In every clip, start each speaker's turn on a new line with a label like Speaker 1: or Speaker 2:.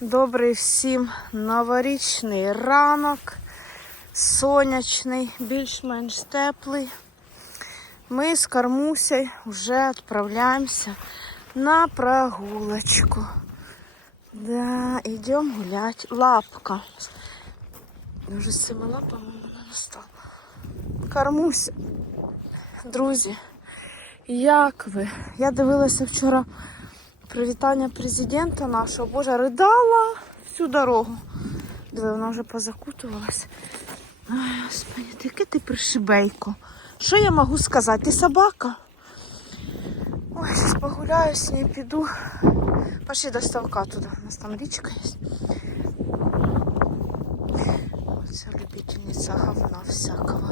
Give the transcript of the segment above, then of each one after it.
Speaker 1: Добрий всім новорічний ранок, сонячний, більш-менш теплий. Ми з Кармусею вже відправляємося на прогулочку. Да, йдемо гулять. Лапка. Вже з цими лапами вона настала. Кармуся. Друзі, як ви? Я дивилася вчора привітання президента нашого. Боже, ридала всю дорогу. Диви, вона вже позакутувалась. Ай, господи, яке ти пришибейко. Що я можу сказати? Ти собака? Ой, зараз погуляю з нею, піду. Пошли до ставка туди. У нас там річка є. Це любительниця говна всякого.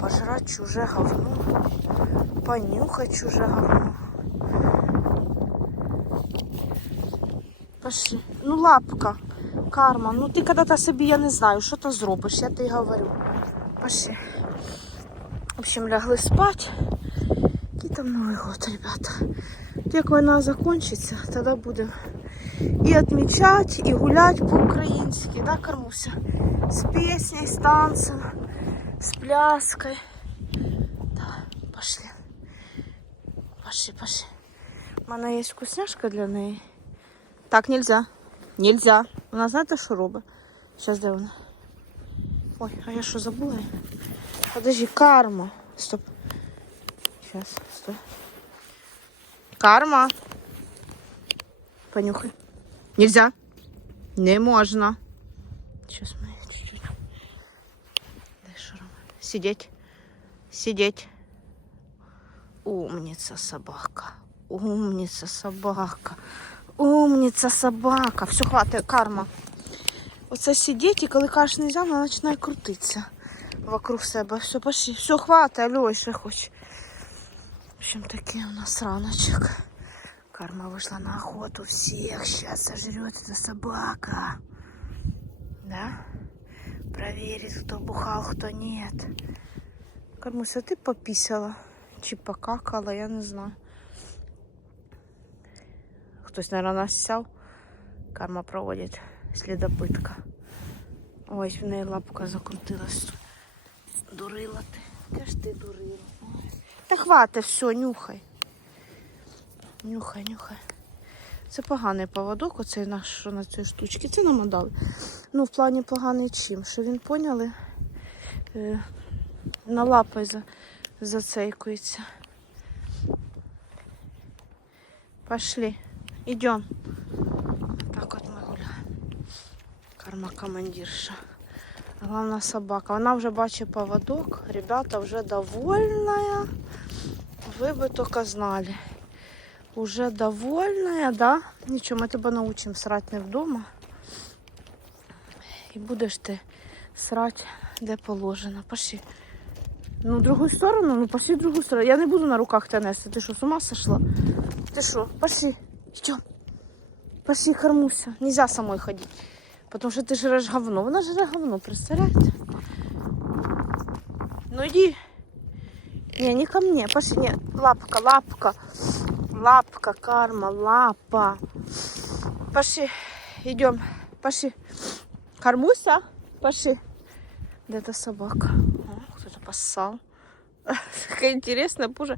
Speaker 1: Пожрать чуже говно, понюхать чуже говно. Пошли. Ну, лапка, карма. Ну ти когда-то собі, я не знаю, що ти зробиш, я тобі говорю. Пошли. В общем, лягли спать. Який там Новий год, ребята. Як війна закончиться, тоді будемо і відмічати, і гуляти по-українськи, да, Кармуся? З піснею, з танцем, з пляской. Да, пошли. Пошли, пошли. У мене є вкусняшка для неї. Так, нельзя. Нельзя. Вона знаєте, що робить? Зараз де? Ой, а я що забула? Подожди, карма. Стоп. Сейчас, стой. Карма. Понюхай. Нельзя. Не можна. Сейчас мы чуть-чуть. Сидеть. Сидеть. Умница собака. Умница собака. Умниця собака. Все, хватає, карма. Оце сидіть і коли кажеш нельзя, вона починає крутитися вокруг себе. Все, пошли. Все, хватає, Альой, ще хоч. В общем, такий у нас раночок. Карма вышла на охоту всех. Сейчас сожрет эта собака. Да? Проверит, кто бухал, кто нет. Кармуся, ти попісяла? Чи покакала, я не знаю. Хтось, наверное, нас сяв. Карма проводить слідопитка. Ось в неї лапка закрутилась. Дурила ти. Яка ж ти дурила? Та хвати, все, нюхай. Нюхай, нюхай. Це поганий поводок, оцей наш що на цій штучці. Це нам дали. Ну, в плані поганий чим. Що він поняли? Е, на лапи за, зацейкується. Пошли. Идем. Так от ми. Карма командирша. Головна собака. Вона вже бачить поводок. Ребята вже довольная. Ви би тільки знали. Уже довольная, да? Нічого, ми тебе научимо срати не вдома. І будеш ти срати де положено. Пошли. Ну, в другу сторону, ну пошли в другу сторону. Я не буду на руках тебе нести. Ти що, з ума сошла? Ты что? Пошли. Идем. Пошли, Хармуся. Нельзя самой ходить. Потому что ты жрешь говно. Вона жре говно, представляете? Ну иди. Не, не ко мне. Пошли. Не. Лапка, лапка. Лапка, карма, лапа. Пошли. Идем. Пошли. Кармуся? Пошли. Где-то собака. О, кто-то поссал. Какая интересная пужа.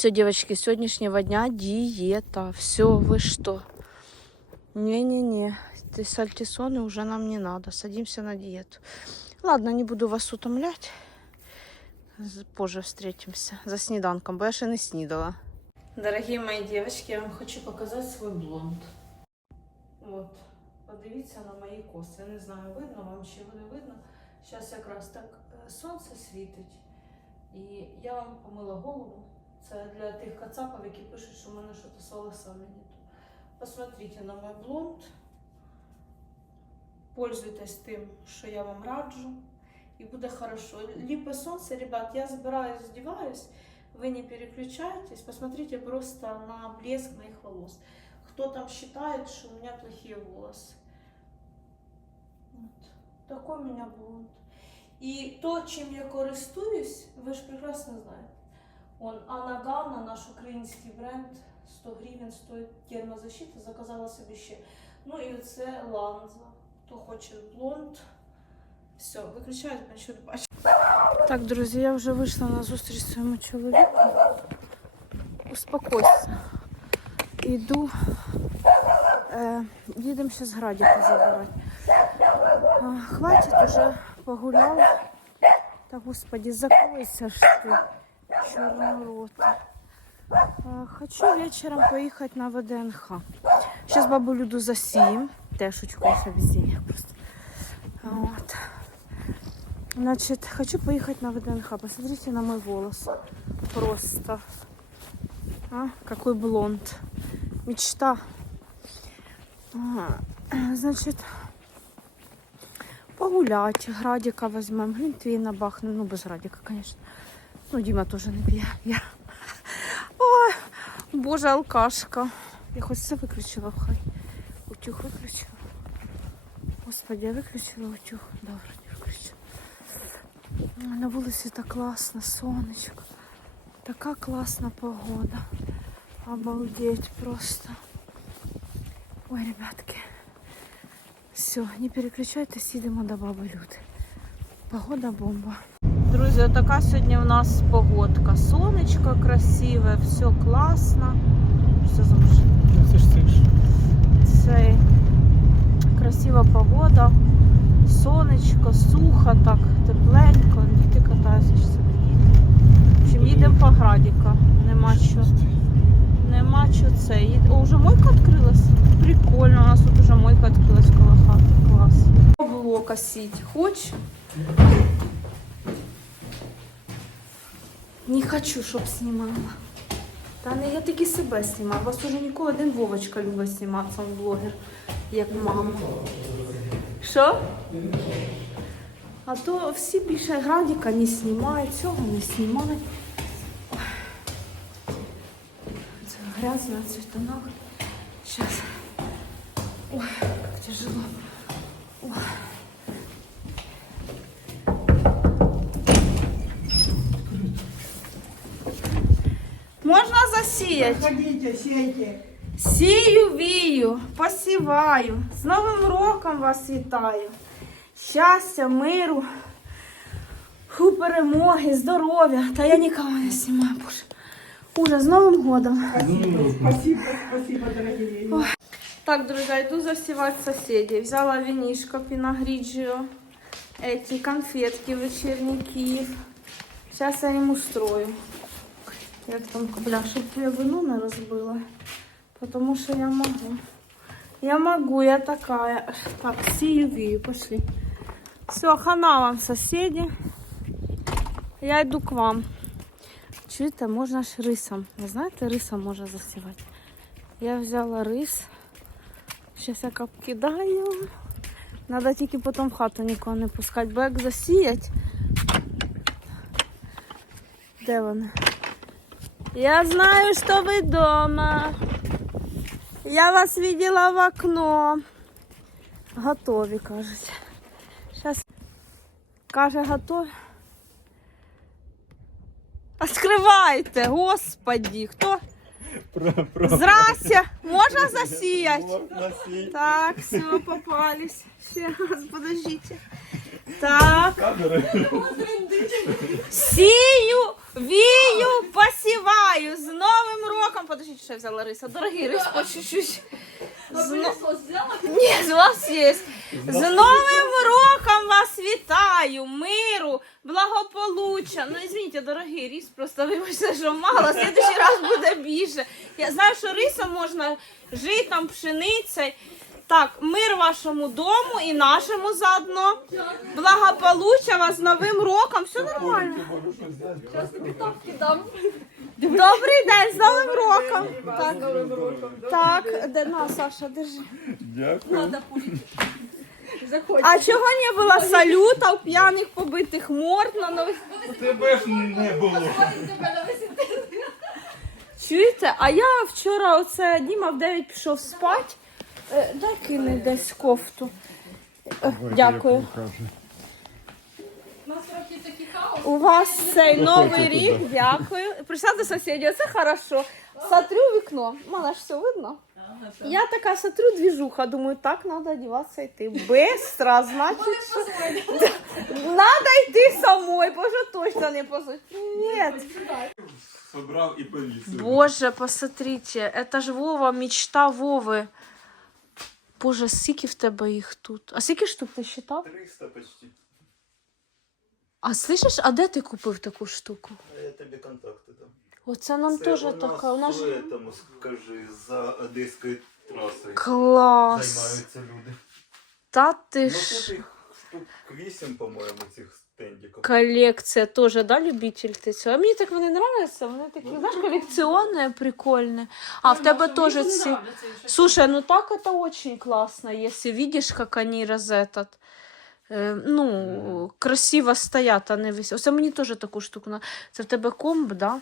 Speaker 1: Все, девочки, с сегодняшнего дня диета. Все, вы что? Не-не-не, ты сальтисоны уже нам не надо. Садимся на диету. Ладно, не буду вас утомлять. З- Позже встретимся за сніданком, бо я ще не снідала. Дорогі мої дівчатки, я вам хочу показати свій блонд. От, подивіться на мої коси. Я не знаю, видно вам чи буде видно. Зараз якраз так е, сонце світить. І я вам помила голову. Це для тих кацапів, які пишуть, що в мене щось з волосами не то. Посмотрите на мой блонд. Пользуйтесь тим, що я вам раджу. І буде хорошо. Ліпе сонце, ребят, я збираюсь, здіваюсь. Вы не переключайтесь. Посмотрите просто на блеск моих волос. Кто там считает, что у меня плохие волосы. Вот. Такой у меня блонд. И то, чем я користуюсь, ви ж прекрасно знаєте. Он Анагана, наш український бренд, 100 гривень стоїть термозащита, заказала собі ще. Ну і оце ланза. Хто хоче блонд. Все, виключаю, нічого не бачу. Так, друзі, я вже вийшла на зустріч своєму чоловіку. Успокойся. Іду. Е, їдемо зараз градіка забирати. А, хватит уже погулял. Да господи, закройся ж ты, чернорота. А, Хочу вечером поехать на ВДНХ. Сейчас бабу Люду засеем. Очкуюсь везде просто. Вот. Значит, хочу поехать на ВДНХ. Посмотрите на мой волос. Просто. А, какой блонд. Мечта. А, Значит, погулять, градика возьмем, глінтвейна бахнем, ну без градика, конечно. Ну, Діма теж не п'є. Я. Ой, боже, алкашка. Я хоч все виключила в хай. Утюг виключила. Господи, я виключила утюг. Добре, не виключила. Ой, На вулиці так класно, сонечко. Така класна погода. Обалдеть просто. Ой, ребятки. Все, не переключайтесь, їдемо до баби Люди. Погода бомба. Друзі, така сьогодні у нас погодка. Сонечко красиве, все класно. Все завжди.
Speaker 2: Це ж це
Speaker 1: красива погода. Сонечко, сухо, так, тепленько. Діти катаються чи діти. В їдемо по градіка. Нема що. Нема що це. О, вже мойка відкрилась? Прикольно, у нас тут вже мойка відкрилась коло хати. Клас. Було косить. Хоч? Не хочу, щоб знімала. Та не я таки себе знімаю. Вас уже ніколи один Вовочка любить зніматися, він блогер, як мама. Що? А то всі більше градіка не знімають, цього не знімають. Це грязно, цвітонок. Сейчас. Ой, как тяжело. Ой. Можна засіяти?
Speaker 3: Ходите, сейте.
Speaker 1: Сію вію, посіваю. З Новим роком вас вітаю. Щастя, миру, фу, перемоги, здоров'я. Та я нікого не знімаю, боже. Ужас, з Новим годом.
Speaker 3: Спасибо, спасибо, спасибо, дорогие.
Speaker 1: Так, друзья, иду засевать соседей. Взяла винишко Пиногриджио, эти конфетки вечерний Киев. Сейчас я им устрою. Я там, бля, чтобы я вину не разбила. Потому что я могу. Я могу, я такая. Так, сию вию, пошли. Все, хана вам, соседи. Я иду к вам. Чуєте, можна ж рисом. Ви знаєте, рисом можна засівати. Я взяла рис. Зараз я кидаю. Надо тільки потім в хату нікого не пускати, бо як засіять. Де вони? Я знаю, що ви вдома. Я вас видела в окно. Готові, кажуть. Зараз каже, готові. Откривайте, господі, хто? Здрасте, можна засіяти? Так, все, попались. Ще раз, подождите. Так, сію, вію, посіваю. З Новим що взяла риса. Дорогий рис, по чуть-чуть. Ні, з вас є. З Новим роком вас вітаю, миру, благополуччя. Ну, извините, дорогий рис, просто вибачте, що мало. В следующий раз буде більше. Я знаю, що рисом можна житом, пшеницею. Так, мир вашому дому і нашому заодно. Благополуччя вас з Новим роком. Все нормально.
Speaker 2: Можу щось взяти.
Speaker 1: Добрий день, з Новим роком. Так, так, де на, Саша, держи.
Speaker 2: Дякую.
Speaker 1: А чого не було салютів, п'яних побитих морд на нових?
Speaker 2: Тебе ж не було.
Speaker 1: Чуєте? А я вчора оце Діма в 9 пішов спати. Е, Дай кине десь кофту. Е, Дякую. У вас цей новий рік, дякую. Прийшла до сусідів, це хорошо. Смотрю в вікно. Мала ж все видно. Я така смотрю, движуха, думаю, так надо одеваться йти. Быстро, значить, що... надо йти самой, боже, точно не позуть. Нет.
Speaker 2: Собрав і повісив.
Speaker 1: Боже, посмотрите, это ж Вова, мечта Вови. Боже, скільки в тебе їх тут? А скільки штук ти считав?
Speaker 2: 300 почти.
Speaker 1: А слышиш, а де ти купив таку штуку?
Speaker 2: А я тобі контакти дам.
Speaker 1: Оце нам теж
Speaker 2: у нас
Speaker 1: така. У нас
Speaker 2: в этому, скажи, за Одеською трасою
Speaker 1: клас.
Speaker 2: займаються люди.
Speaker 1: Та ти
Speaker 2: Ну
Speaker 1: ж.
Speaker 2: тут їх штук 8, по-моєму, цих стендиків.
Speaker 1: Колекція теж, да, любитель ти цього? А мені так вони нравятся, вони такі, знаєш, колекціонні, прикольні. А в тебе теж ці. Слушай, ну так это очень классно, если видишь, как они раз этот, э, Ну, красиво стоять, а не висять. Оце мені теж таку штуку. на- Це в тебе комп, да?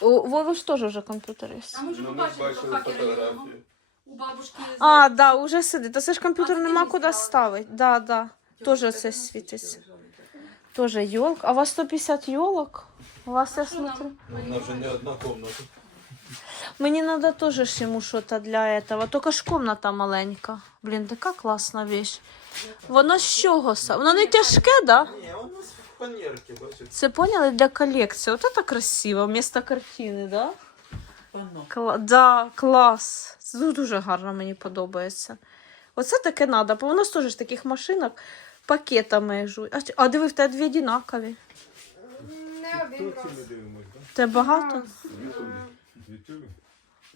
Speaker 1: У Вови ж теж вже комп'ютер є.
Speaker 4: А ми вже
Speaker 2: Ну, ми
Speaker 4: побачили,
Speaker 2: бачили
Speaker 4: хакери його
Speaker 2: фотографії.
Speaker 4: у бабушки.
Speaker 1: А, да, уже сидить. Та це ж комп'ютер
Speaker 4: А
Speaker 1: нема куди ставити. Да, да. Тоже це світиться. Тоже йолк. А у вас 150 йолок? У вас, я
Speaker 4: що нам?
Speaker 1: смотрю.
Speaker 2: Ну, вона вже не одна комната.
Speaker 1: Мені треба теж ж йому щось для этого. Тільки ж комната маленька. Блін, така класна вещь. Воно з чого? са- Воно не тяжке, да?
Speaker 2: Ні, у нас в панерки, бачиш.
Speaker 1: Це поняли для колекції. От це красиво, вместо картини, да? Кла... Да, клас. Це ду- дуже гарно мені подобається. Оце таке треба, бо воно ж теж з таких машинок пакетами жують. А, а диви, в тебе дві одинакові. Тебе багато?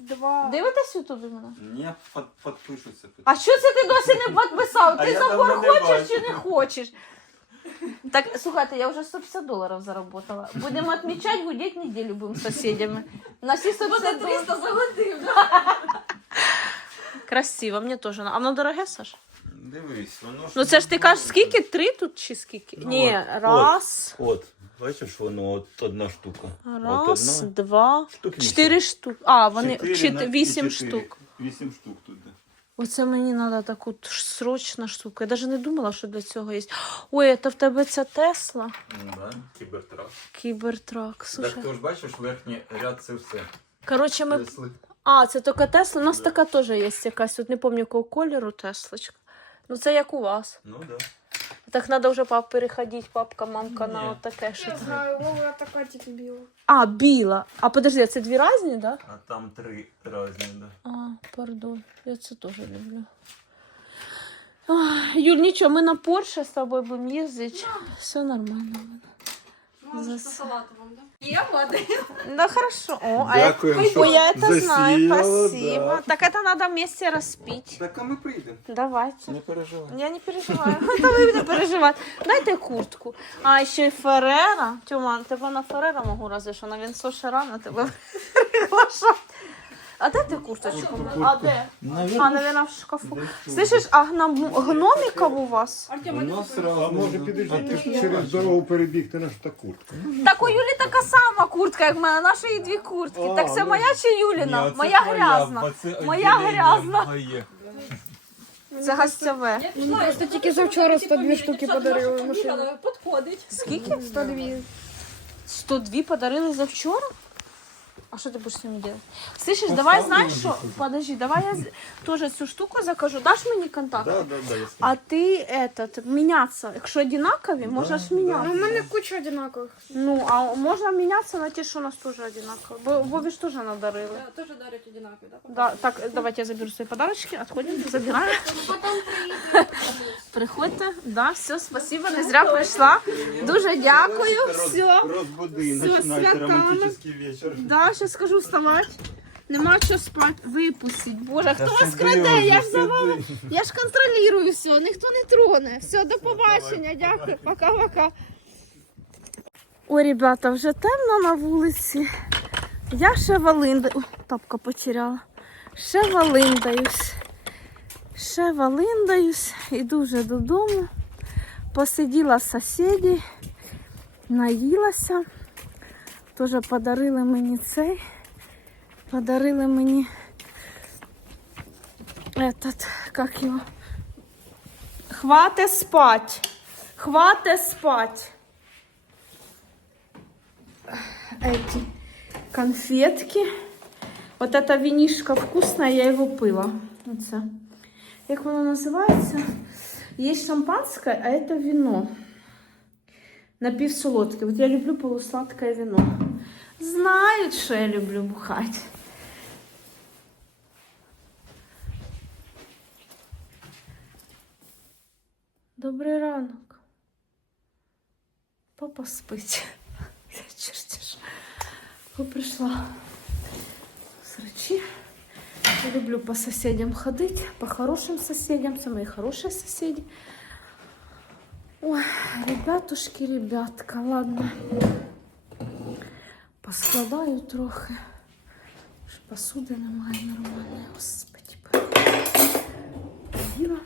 Speaker 3: Два.
Speaker 1: Дивитесь ютубі мене?
Speaker 2: Ні, под, подпишуться.
Speaker 1: А що це ти досі не підписав?
Speaker 2: А
Speaker 1: Ти
Speaker 2: я
Speaker 1: забор
Speaker 2: давно не
Speaker 1: хочеш чи не хочеш? Так, слухайте, я вже 150 доларів заработала. Будемо відмічати, гудеть неділю будемо з сусідями. На всі 150 доларів.
Speaker 4: 300 загодив.
Speaker 1: Красиво, мені теж. А воно дороге, Саш?
Speaker 2: Дивись, воно ж...
Speaker 1: Ну це ж ти кажеш, скільки? Три тут чи скільки?
Speaker 2: Ну,
Speaker 1: Ні,
Speaker 2: от,
Speaker 1: раз,
Speaker 2: От, бачиш, воно от одна штука.
Speaker 1: раз,
Speaker 2: от одна.
Speaker 1: два,
Speaker 2: Штук
Speaker 1: чотири штуки. А, вони
Speaker 2: Чотири
Speaker 1: вісім
Speaker 2: чотири.
Speaker 1: штук.
Speaker 2: Вісім штук тут.
Speaker 1: Оце мені треба таку срочна штука. Я навіть не думала, що для цього є. Ой, це в тебе ця Тесла?
Speaker 2: Ну, да, кібертрак.
Speaker 1: Кібертрак. Слушай.
Speaker 2: Так ти ж бачиш, верхній ряд це все.
Speaker 1: Коротше, ми
Speaker 2: Тесли.
Speaker 1: А, це тільки Тесла. У нас така теж є якась, от не пам'ятаю, якого кольору Теслочка. Ну це як у вас.
Speaker 2: Ну да.
Speaker 1: Так треба вже пап переходити, папка, мамка, на
Speaker 2: Ні.
Speaker 1: от таке що.
Speaker 3: Я знаю, Вова така тільки біла.
Speaker 1: А, біла. А подожди, а це дві різні, так? Да?
Speaker 2: А там три різні, да.
Speaker 1: А, пардон, я це теж люблю. Ах, Юль, нічого, ми на Порше з тобою будемо їздити. Все нормально. За-
Speaker 4: по салатовому, да?
Speaker 1: Хорошо. О, а я...
Speaker 2: Дякуємо,
Speaker 1: Ой,
Speaker 2: що
Speaker 1: я это знаю,
Speaker 2: засіяла,
Speaker 1: спасибо.
Speaker 2: да.
Speaker 1: Так это надо вместе распить.
Speaker 2: Так, а ми прийдемо.
Speaker 1: Давайте.
Speaker 2: Не переживай.
Speaker 1: Я не переживаю. Та ви не переживати. Дайте куртку. А ще й Ферера. Тьома, тебе на Ферера можу разве що на Вінсо ще рано тебе приглашати. А де ти курточку? А де? А, наверное, в шкафу. Слышиш, а гном- гномиков у вас?
Speaker 4: Артем,
Speaker 2: У
Speaker 4: а
Speaker 2: нас
Speaker 4: ти.
Speaker 5: А може підожди, ти ж через дорогу перебігти на ж та куртка.
Speaker 1: Так у Юлі така сама куртка, як в мене. Наші її дві куртки.
Speaker 5: А,
Speaker 1: Так це
Speaker 5: ну.
Speaker 1: моя чи Юліна?
Speaker 2: Ні, оце
Speaker 1: Моя
Speaker 2: твоя,
Speaker 1: грязна.
Speaker 2: це
Speaker 1: Моя
Speaker 2: відділення
Speaker 1: грязна.
Speaker 2: моє.
Speaker 1: Це гостьове.
Speaker 4: Пішла,
Speaker 3: просто тільки завчора 102
Speaker 4: типу,
Speaker 3: штуки подарили
Speaker 4: наша
Speaker 3: машину.
Speaker 4: Підходить.
Speaker 1: Скільки?
Speaker 3: 102.
Speaker 1: 102 подарили завчора? А что ты будешь с ними делать? Слышишь, давай знаешь что? Подожди, давай я з- тоже цю штуку закажу. Дашь мені контакт?
Speaker 2: Да, да, да, я
Speaker 1: А ти этот, мінятися. Якщо одинакові, можеш міняти.
Speaker 3: Ну, у мене куча одинакових.
Speaker 1: Ну, а можна мінятися на ті, що у нас теж одинакові. Бо Вові ж теж надарили.
Speaker 4: Теж дарять одинакові, да?
Speaker 1: Да, так, давайте я заберу свої подарочки, отходим, забираю. Приходьте, да, все, спасибо, не зря прийшла. Дуже дякую, все.
Speaker 2: Розбуди,
Speaker 1: Всё,
Speaker 2: починайте
Speaker 1: святана.
Speaker 2: романтичний вечір.
Speaker 1: Да, Сейчас скажу вставать. Нема що спати, випустить. Боже, хто вас краде? Я ж за вами. Я ж контролюю все, ніхто не троне. Все, до побачення, дякую. Пока-пока. Ой, ребята, вже темно на вулиці. Я ще валиндаю. О, тапка потеряла. Ще валиндаюсь. Ще валиндаюсь. Іду вже додому. Посиділа з сусідів, наїлася. Теж подарили мені цей. Подарили мені этот, как його? Хвате спать. Хвате спать. Эти. конфетки. Вот эта винишка вкусная, я его пила. Оце. Як воно називається? Є шампанське, а это вино. Напівсолодке. Вот я люблю полусладкое вино. Знають, що я люблю бухати. Добрий ранок. Папа спить. Я чертиш. Я прийшла з речі. Я люблю по соседям ходить, по хорошим соседям. Це мої хороші сусіди. Ой, ребятушки, ребятка, ладно. Поскладаю трохи. Посуди немає нормальної. Господи, поїла.